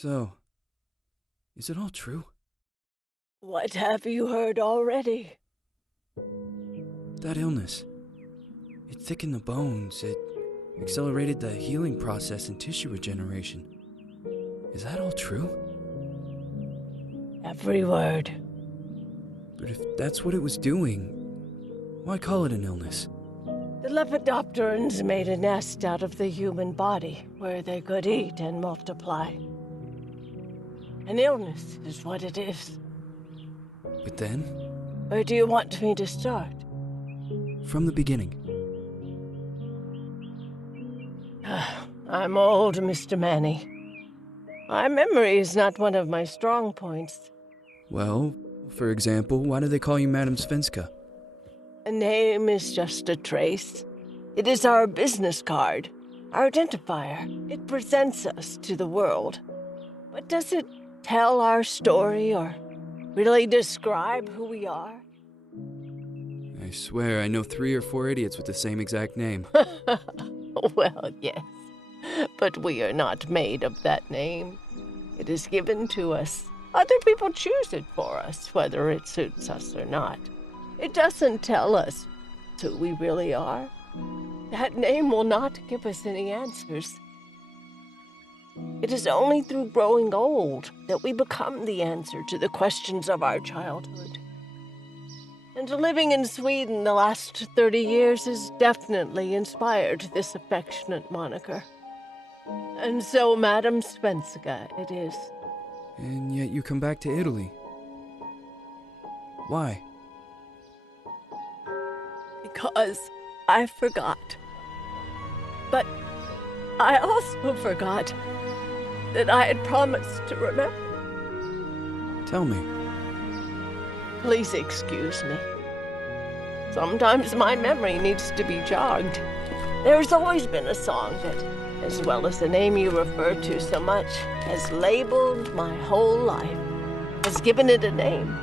So, is it all true? What have you heard already? That illness. It thickened the bones. It accelerated the healing process and tissue regeneration. Is that all true? Every word. But if that's what it was doing, why call it an illness? The Lepidopterans made a nest out of the human body where they could eat and multiply. An illness is what it is. But then, Where do you want me to start? from the beginning. I'm old, Mr. Manny. My memory is not one of my strong points. Well, for example, why do they call you Madame Svenska? A name is just a trace. It is our business card, our identifier. It presents us to the world. But does it tell our story or really describe who we are? I swear I know 3 or 4 idiots with the same exact name. Well, yes. But we are not made of that name. It is given to us. Other people choose it for us, whether it suits us or not. It doesn't tell us who we really are. That name will not give us any answers. It is only through growing old that we become the answer to the questions of our childhood. And living in Sweden the last 30 years has definitely inspired this affectionate moniker. And so, Madame Svenska it is. And yet you come back to Italy. Why? Because I forgot. But I also forgot that I had promised to remember. Tell me. Please excuse me. Sometimes my memory needs to be jogged. There's always been a song that, as well as the name you refer to so much, has labeled my whole life, has given it a name,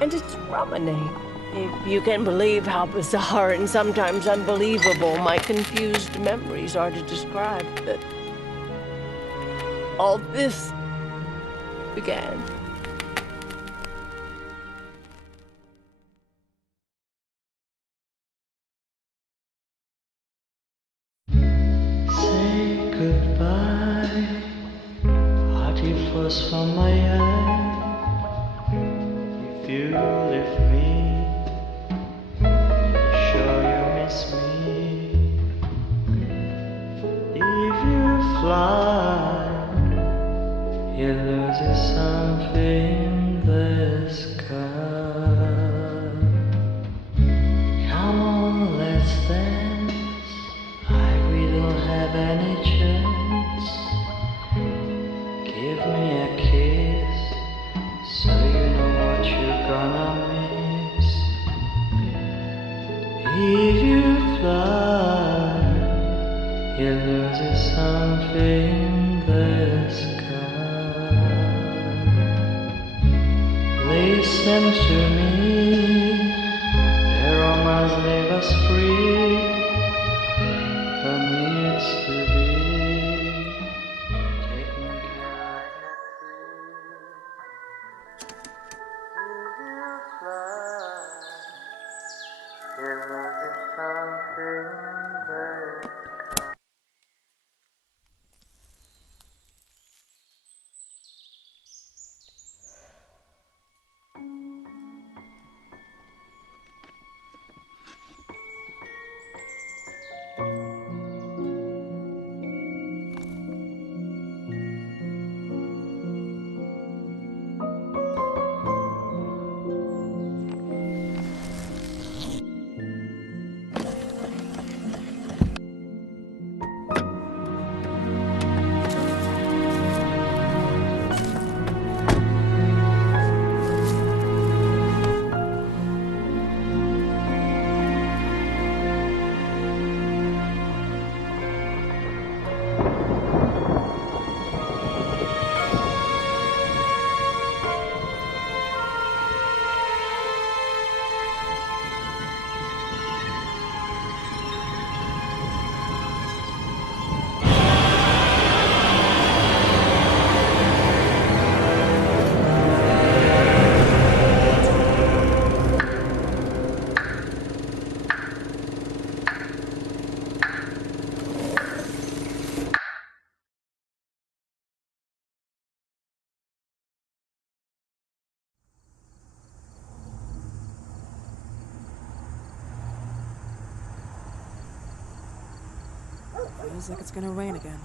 and it's from a name. If you can believe how bizarre and sometimes unbelievable my confused memories are to describe that all this began. Say goodbye, hearty flush from my eye. If you leave me, sure you miss me. If you fly, you lose something in the sky. Come on, let's dance. We don't have any chance. Give me a kiss, so you know what you're gonna miss. If you fly, you lose something in the sky. Listen to me, the romance leave us free. Needs to be taken care of. Feels like it's gonna rain again.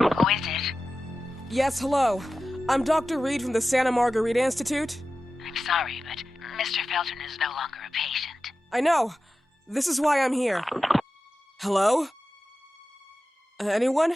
Who is it? Yes, hello. I'm Dr. Reed from the Santa Margarita Institute. I'm sorry, but Mr. Felton is no longer a patient. I know. This is why I'm here. Hello? Anyone?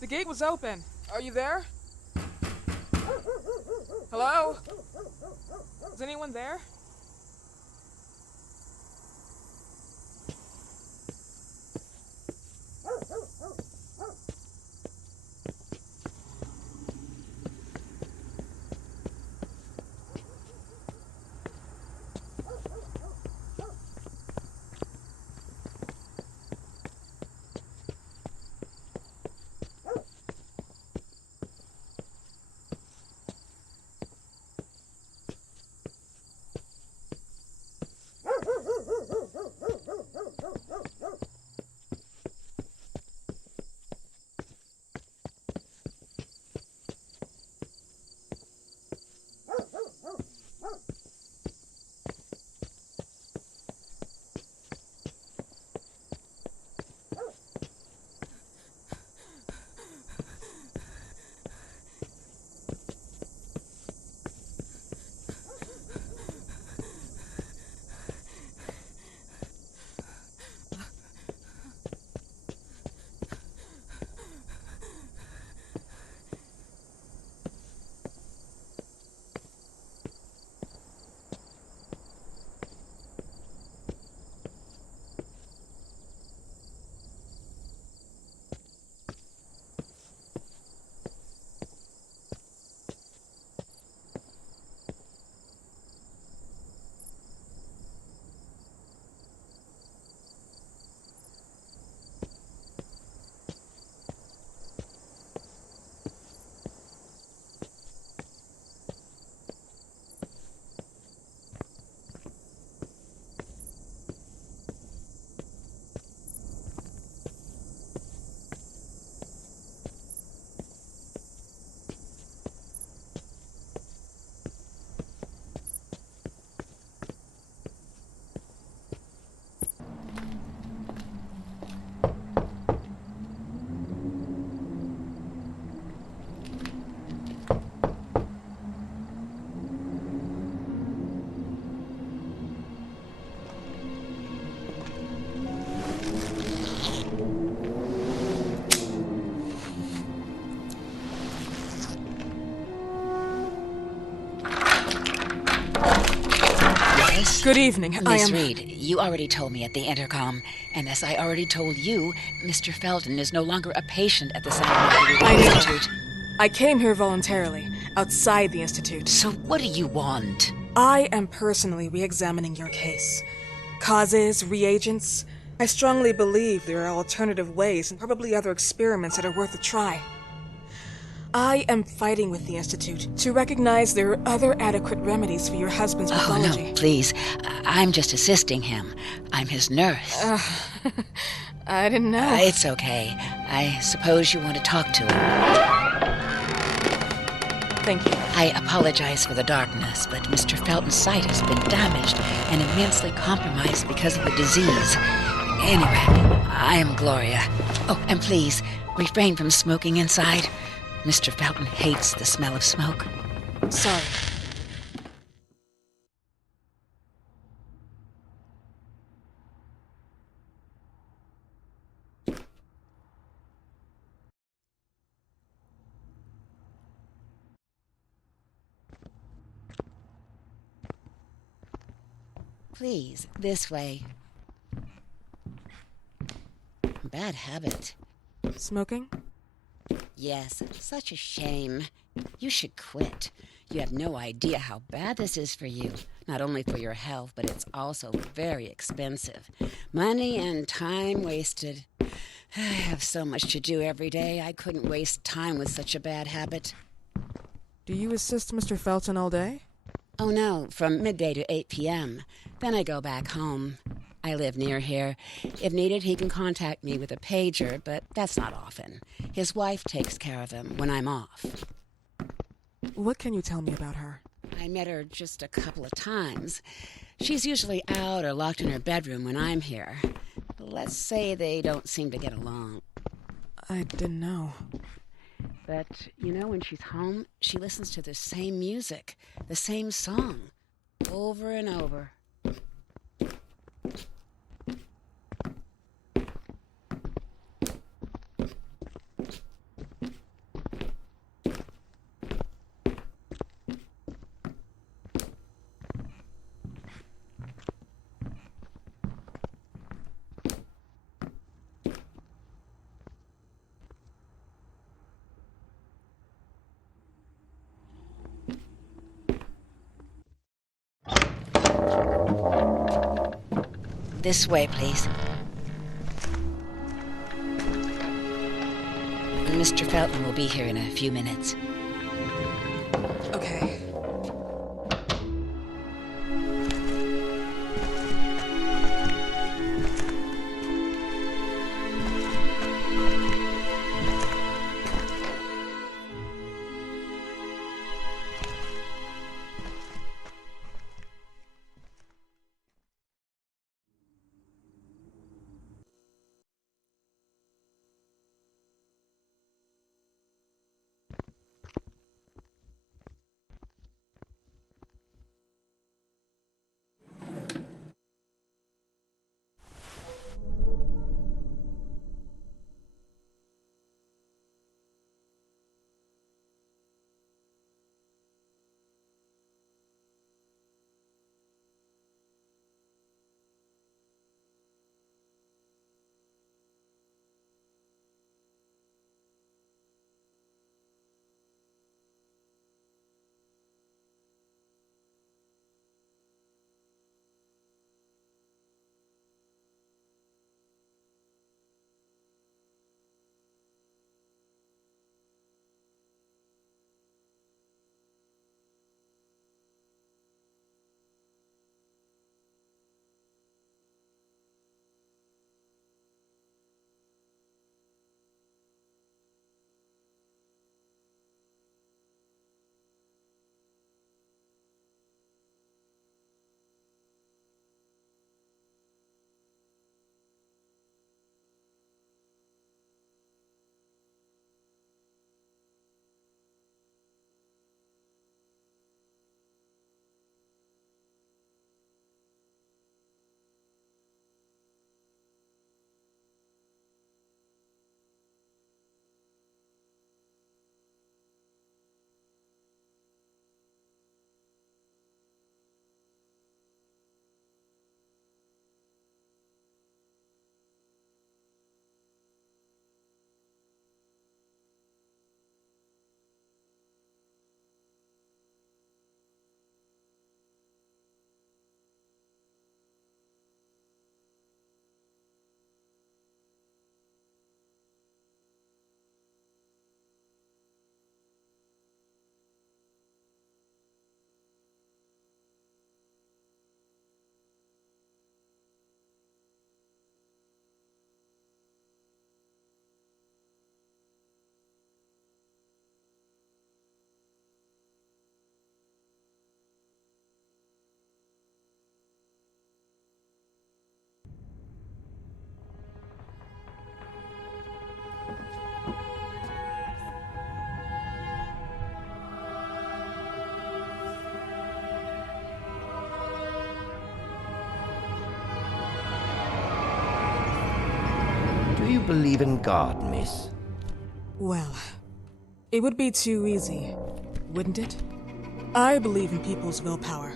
The gate was open. Are you there? Hello? Is anyone there? Good evening. Miss Reed, you already told me at the intercom, and as I already told you, Mr. Felton is no longer a patient at the Santa Margarita Institute. I came here voluntarily, outside the Institute. So what do you want? I am personally re-examining your case. Causes, reagents. I strongly believe there are alternative ways and probably other experiments that are worth a try. I am fighting with the Institute to recognize there are other adequate remedies for your husband's pathology. Oh, no, please. I'm just assisting him. I'm his nurse. I didn't know. It's okay. I suppose you want to talk to him. Thank you. I apologize for the darkness, but Mr. Felton's sight has been damaged and immensely compromised because of the disease. Anyway, I am Gloria. Oh, and please, refrain from smoking inside. Mr. Felton hates the smell of smoke. Sorry. Please, this way. Bad habit. Smoking? Yes, such a shame. You should quit. You have no idea how bad this is for you. Not only for your health, but it's also very expensive. Money and time wasted. I have so much to do every day. I couldn't waste time with such a bad habit. Do you assist Mr. Felton all day? Oh no, from midday to 8 p.m. Then I go back home. I live near here. If needed, he can contact me with a pager, but that's not often. His wife takes care of him when I'm off. What can you tell me about her? I met her just a couple of times. She's usually out or locked in her bedroom when I'm here. Let's say they don't seem to get along. I didn't know. But, you know, when she's home, she listens to the same music, the same song, over and over. This way, please. Mr. Felton will be here in a few minutes. Okay. Do you believe in God, miss? Well, it would be too easy, wouldn't it? I believe in people's willpower.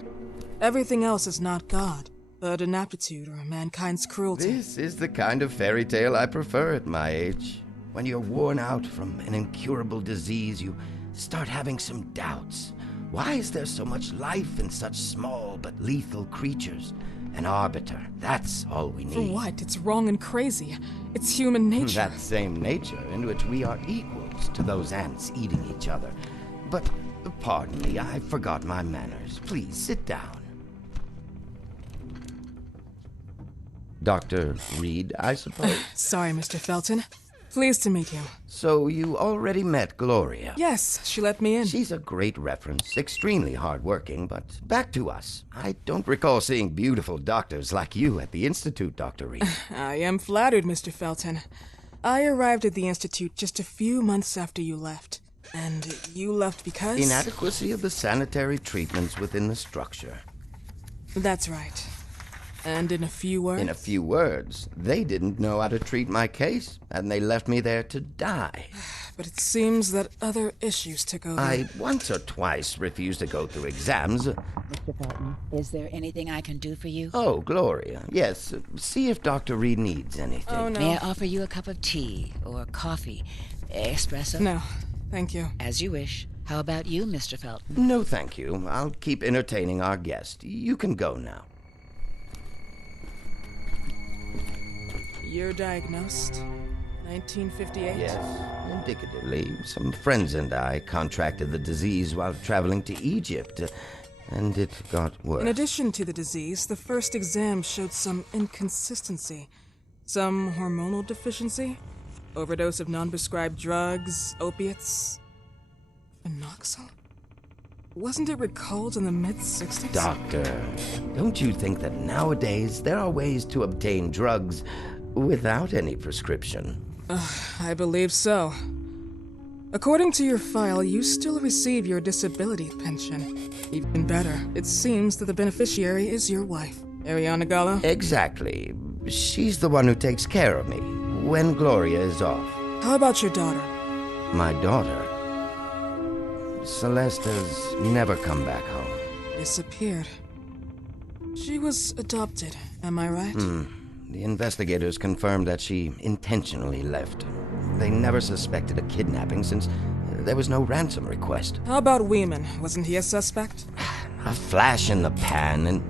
Everything else is not God, but an aptitude or mankind's cruelty. This is the kind of fairy tale I prefer at my age. When you're worn out from an incurable disease, you start having some doubts. Why is there so much life in such small but lethal creatures? An arbiter, that's all we need. For what? It's wrong and crazy. It's human nature. That same nature in which we are equals to those ants eating each other. But, pardon me, I forgot my manners. Please, sit down. Dr. Reed, I suppose? Sorry, Mr. Felton. Pleased to meet you. So you already met Gloria? Yes, she let me in. She's a great reference, extremely hardworking, but back to us. I don't recall seeing beautiful doctors like you at the Institute, Dr. Reed. I am flattered, Mr. Felton. I arrived at the Institute just a few months after you left. And you left because? Inadequacy of the sanitary treatments within the structure. That's right. And in a few words? In a few words, they didn't know how to treat my case, and they left me there to die. But it seems that other issues took over. I once or twice refused to go through exams. Mr. Felton, is there anything I can do for you? Oh, Gloria, yes. See if Dr. Reed needs anything. Oh, no. May I offer you a cup of tea or coffee? Espresso? No, thank you. As you wish. How about you, Mr. Felton? No, thank you. I'll keep entertaining our guest. You can go now. Year diagnosed? 1958? Yes, indicatively. Some friends and I contracted the disease while traveling to Egypt, and it got worse. In addition to the disease, the first exam showed some inconsistency. Some hormonal deficiency? Overdose of non-prescribed drugs, opiates? Phenoxyl? Wasn't it recalled in the mid-60s? Doctor, don't you think that nowadays there are ways to obtain drugs without any prescription? I believe so. According to your file, you still receive your disability pension. Even better, it seems that the beneficiary is your wife, Ariana Gallo. Exactly. She's the one who takes care of me when Gloria is off. How about your daughter? My daughter, Celeste, has never come back home. Disappeared. She was adopted, am I right? The investigators confirmed that she intentionally left. They never suspected a kidnapping since there was no ransom request. How about Weeman? Wasn't he a suspect? A flash in the pan, an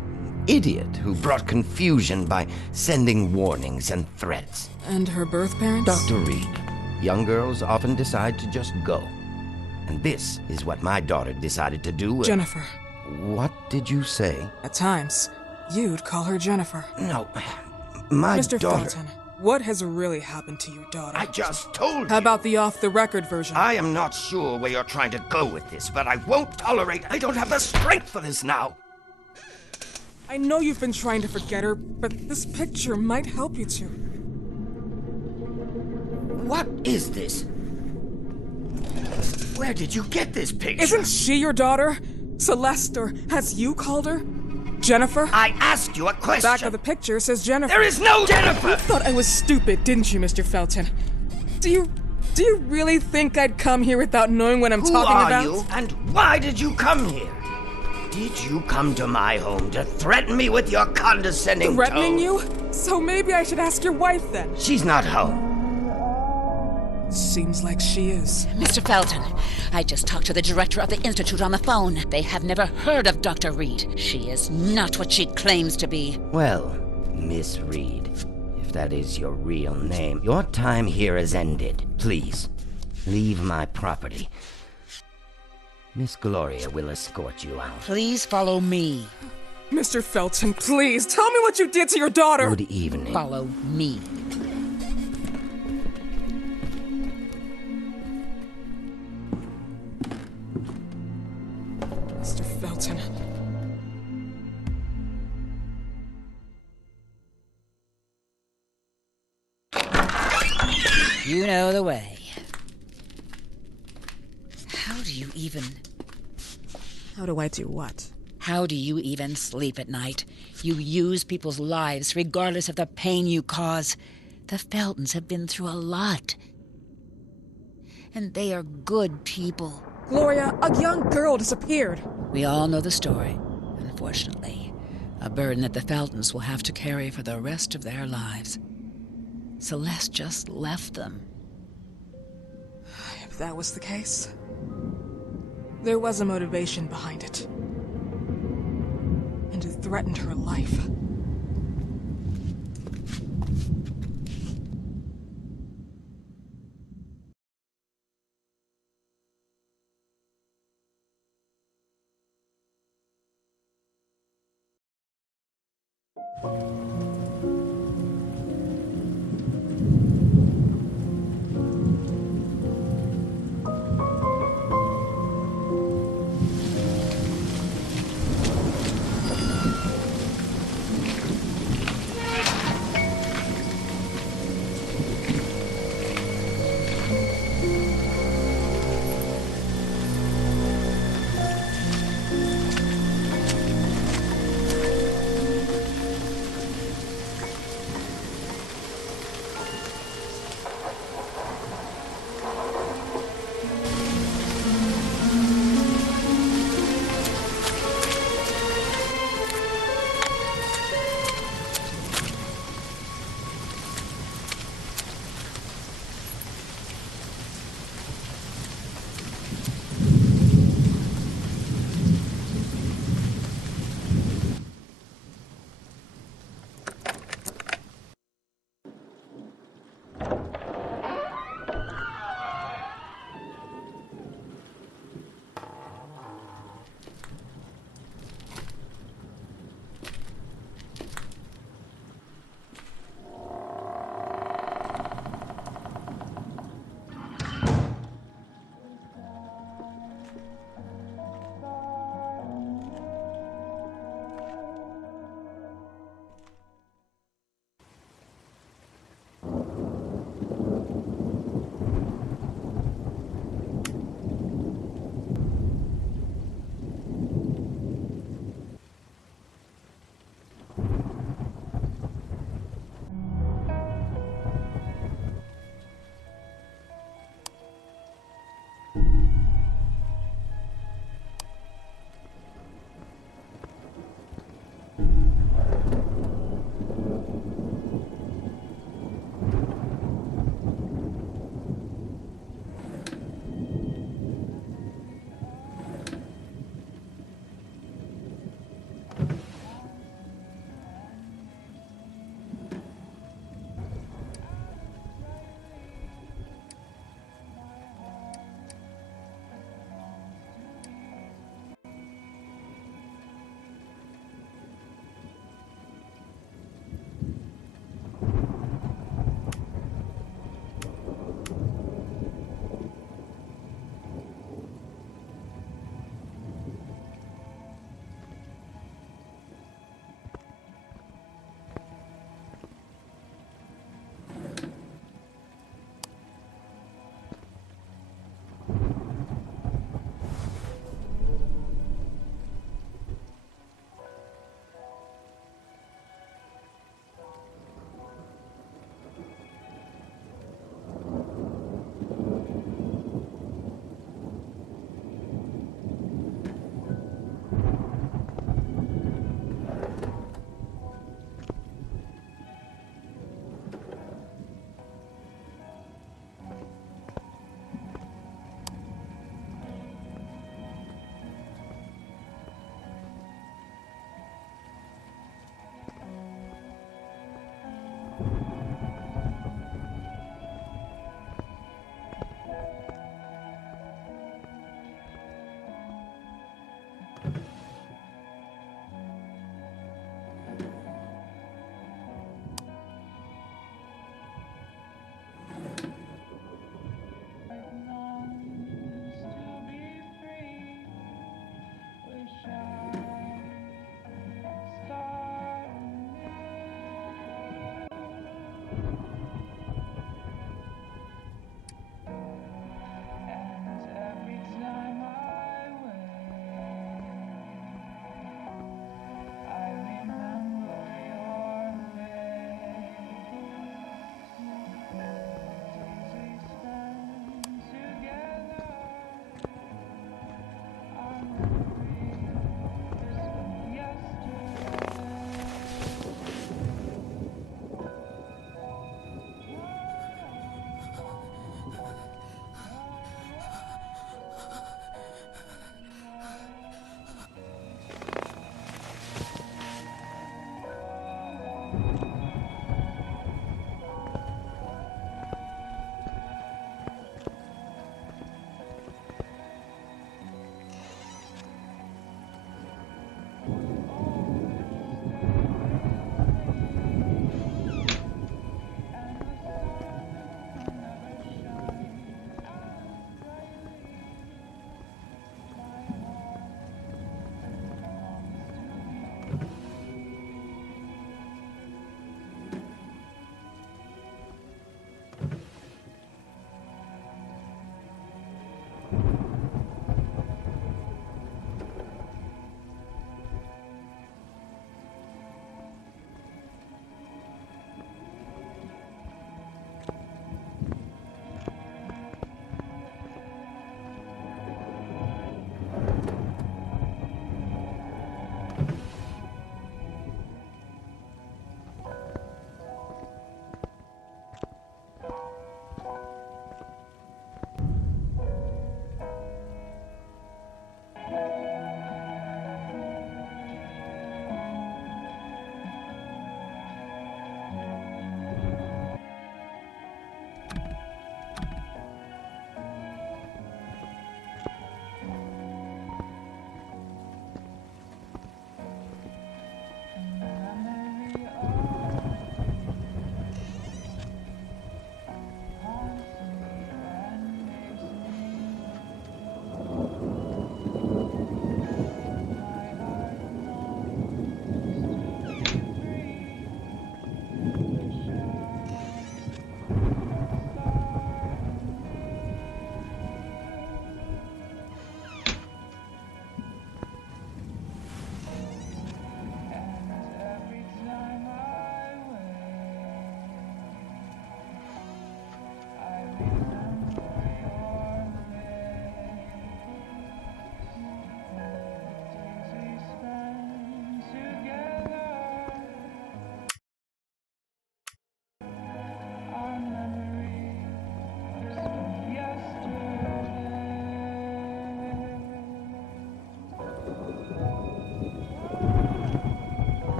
idiot who brought confusion by sending warnings and threats. And her birth parents? Dr. Reed, young girls often decide to just go. And this is what my daughter decided to do. Jennifer. What did you say? At times, you'd call her Jennifer. No, my Mr. daughter... Felton, what has really happened to your daughter? I just told How you. about the off-the-record version? I am not sure where you're trying to go with this, but I won't tolerate... I don't have the strength for this now. I know you've been trying to forget her, but this picture might help you to. What is this? Where did you get this picture? Isn't she your daughter? Celeste, or has you called her? Jennifer? I asked you a question. Back of the picture says Jennifer. There is no Jennifer! You thought I was stupid, didn't you, Mr. Felton? Do you really think I'd come here without knowing what I'm talking about? Who are you, and why did you come here? Did you come to my home to threaten me with your condescending Threatening tone? you? So maybe I should ask your wife then. She's not home. Seems like she is. Mr. Felton, I just talked to the director of the Institute on the phone. They have never heard of Dr. Reed. She is not what she claims to be. Well, Miss Reed, if that is your real name, your time here has ended. Please, leave my property. Miss Gloria will escort you out. Please follow me. Mr. Felton, please, tell me what you did to your daughter! Good evening. Follow me. Mr. Felton. You know the way. How do you even... How do I do what? How do you even sleep at night? You use people's lives regardless of the pain you cause. The Feltons have been through a lot. And they are good people. Gloria, a young girl disappeared. We all know the story, unfortunately. A burden that the Feltons will have to carry for the rest of their lives. Celeste just left them. If that was the case, there was a motivation behind it. And it threatened her life.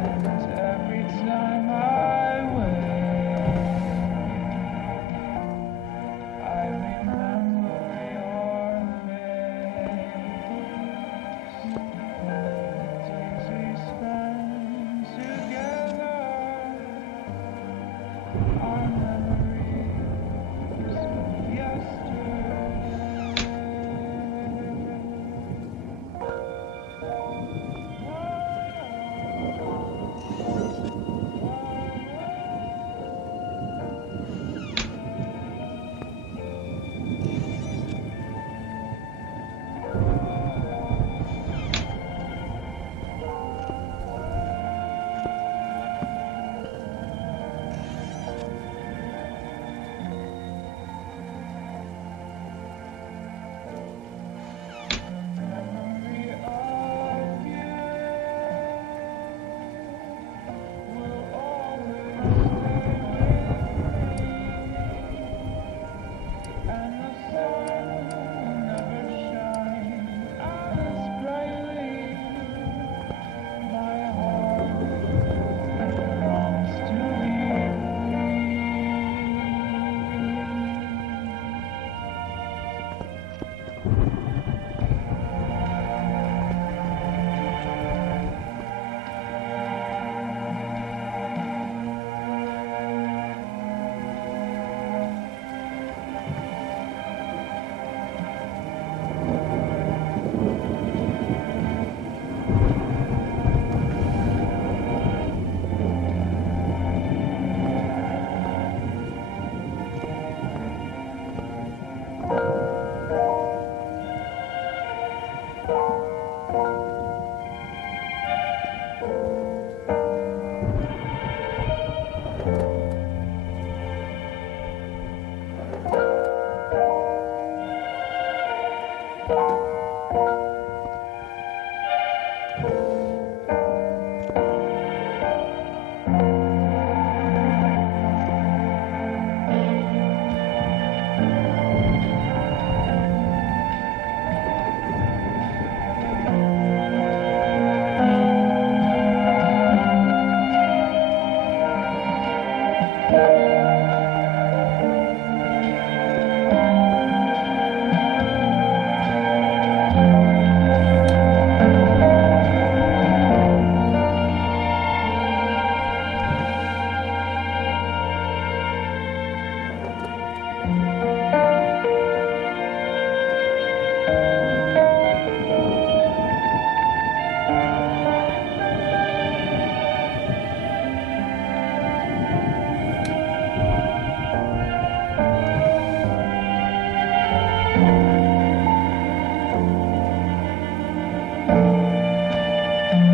Every time I wake, I remember your face. The days we spent together are memories of yesterday.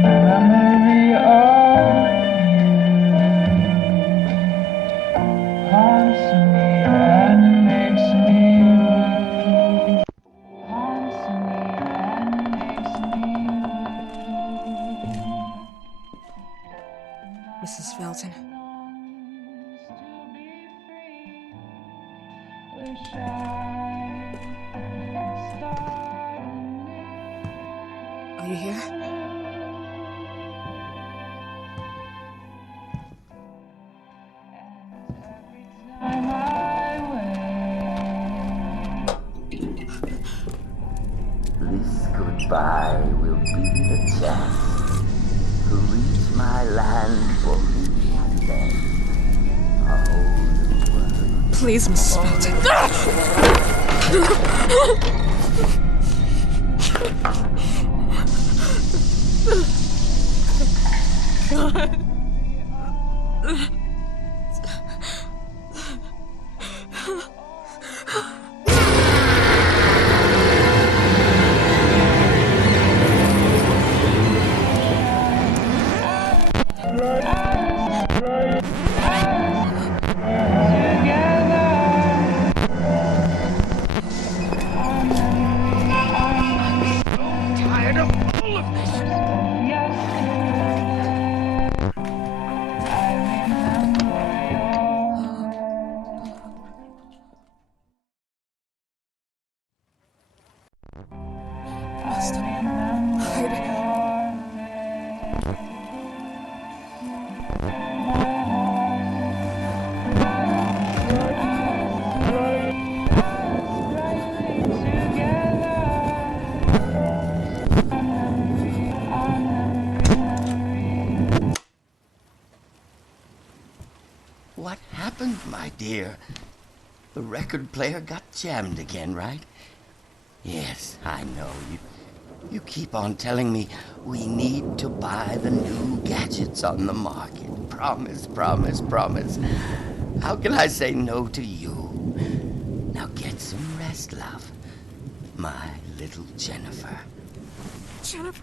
Memory of you haunts me and makes me blue. Haunts me and makes me blue. Mrs. Felton. Wish I could start Are you here? time I wait. This goodbye will be the chance to reach my land for me and then a whole new world. Please, Mrs. Felton. God. Tired of all of this. What happened, my dear? The record player got jammed again, right? Yes, I know. You keep on telling me we need to buy the new gadgets on the market. Promise, promise, promise. How can I say no to you? Now get some rest, love. My little Jennifer. Jennifer.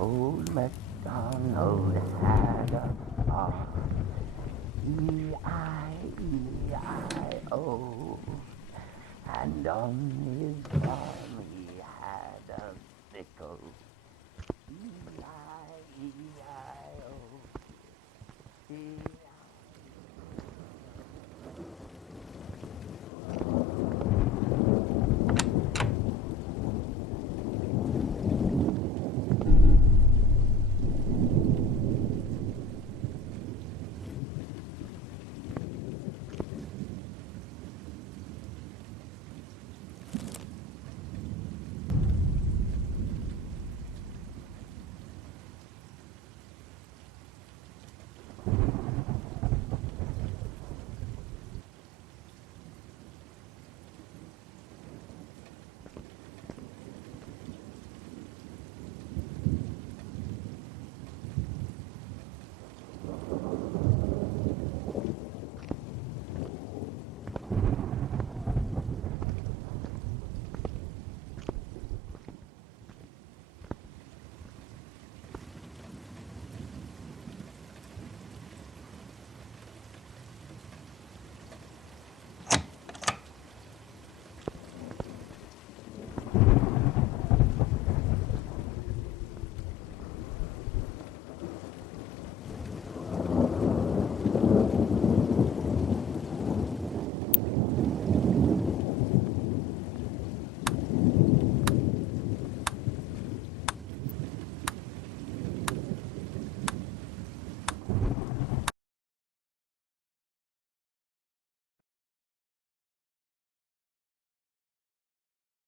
Old MacDonald had a farm, E-I-E-I-O, and on his farm he had a sickle, E-I-E-I-O.